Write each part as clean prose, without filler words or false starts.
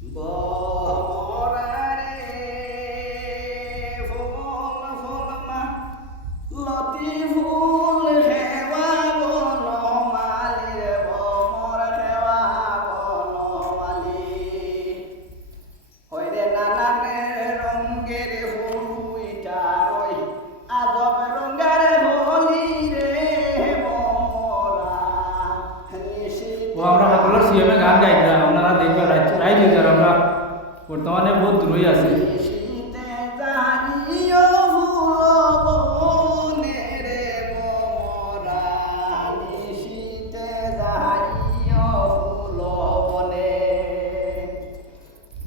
বমরারে ফুল ফুল মা লতি ফুল হেওয়া বনমালী রে বমর হেওয়া বনমালী হইরে নানানে রঙ্গের হুইটা রই আজব রঙ্গের হোলি রে বমরা ও আমরা সকলের সিএমে গান গাইছিলাম আপনারা দেখবেন রাই দিয়েছেন আমরা বর্তমানে বহুত দূরই আছি শীতে জানিও ফুল বনে রে বমরা শীতে জানিও ফুল বনে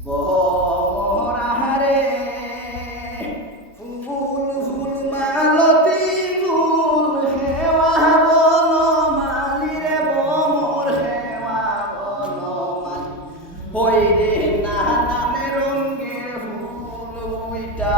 বমরা রে ফুল ফুল মালতী ফুল হেওয়া বনমালী রে বমর হেওয়া বনমালী হই রে নানানে রঙ্গের ফুল উইটা